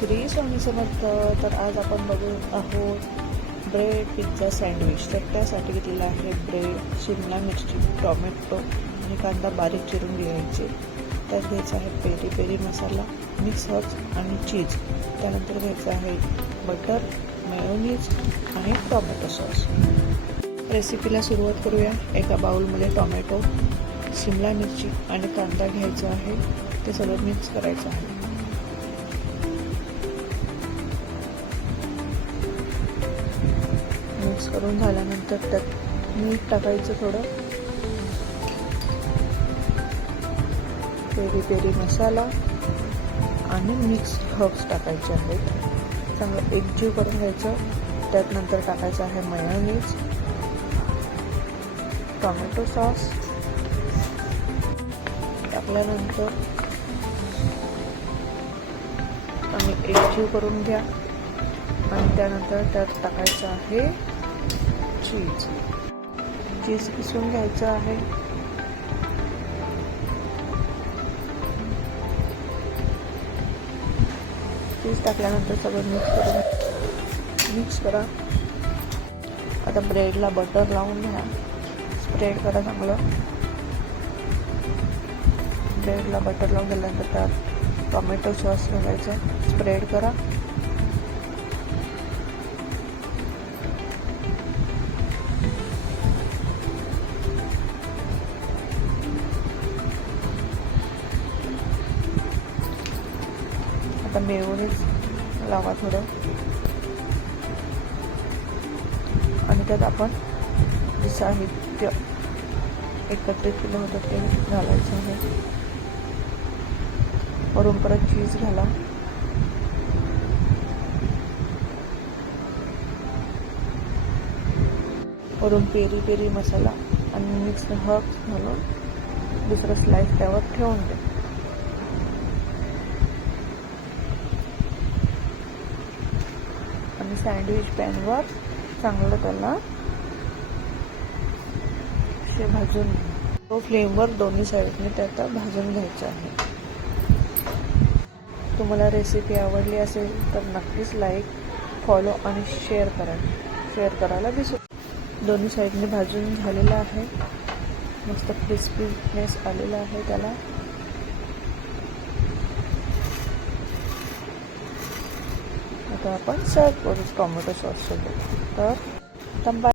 श्री स्वामी समर्थ. तर आज आपण बघत आहोत ब्रेड पिझ्झा सँडविच. तर त्यासाठी घेतलेला आहे ब्रेड, शिमला मिरची, टोमॅटो आणि कांदा बारीक चिरून घ्यायचे. त्यात घ्यायचा आहे पेरी पेरी मसाला, मिक्स हर्ब्स आणि चीज. त्यानंतर घ्यायचं आहे बटर, मेयोनीज आणि टोमॅटो सॉस. रेसिपीला सुरुवात करूया. एका बाउलमध्ये टोमॅटो, शिमला मिरची आणि कांदा घ्यायचा आहे. ते सगळं मिक्स करायचं आहे. मिक्स करून झाल्यानंतर त्यात मीठ टाकायचं थोडं, पेरी पेरी मसाला आणि मिक्स हर्ब्स टाकायचे आहेत. चांगलं एकजीव करून घ्यायचं. त्यात नंतर टाकायचं आहे मेयोनीज, टोमॅटो सॉस. टाकल्यानंतर आणि एकजीव करून घ्या. आणि त्यानंतर त्यात टाकायचं आहे चीज. चीज किसून घ्यायचं आहे. चीज टाकल्यानंतर सगळं मिक्स करा. आता ब्रेडला बटर लावून घ्या. स्प्रेड करा चांगलं. ब्रेडला बटर लावून झाल्यानंतर त्यात टोमॅटो सॉस घालायचं. स्प्रेड करा. आता मेयोनीज लावा थोडं आणि त्यात आपण जे साहित्य एकत्रित केलं होतं ते घालायचं आहे. वरून परत चीज घाला. वरून पेरी पेरी मसाला आणि मिक्स हर्ब्स घालून दुसरं स्लाइस त्यावर ठेवून द्या. आणि सँडविच पॅनवर चांगलं त्याला भाजून तो फ्लेमवर दोन्ही साईडने त्यात भाजून घ्यायचं आहे. तुम्हाला रेसिपी आवडली असेल तर नक्कीच लाईक, फॉलो आणि शेअर करायला विसरू. दोन्ही साईडने भाजून झालेलं आहे. मस्त क्रिस्पीनेस आलेला आहे त्याला. आता आपण सर्व करू टोमॅटो सॉस सोबत. तर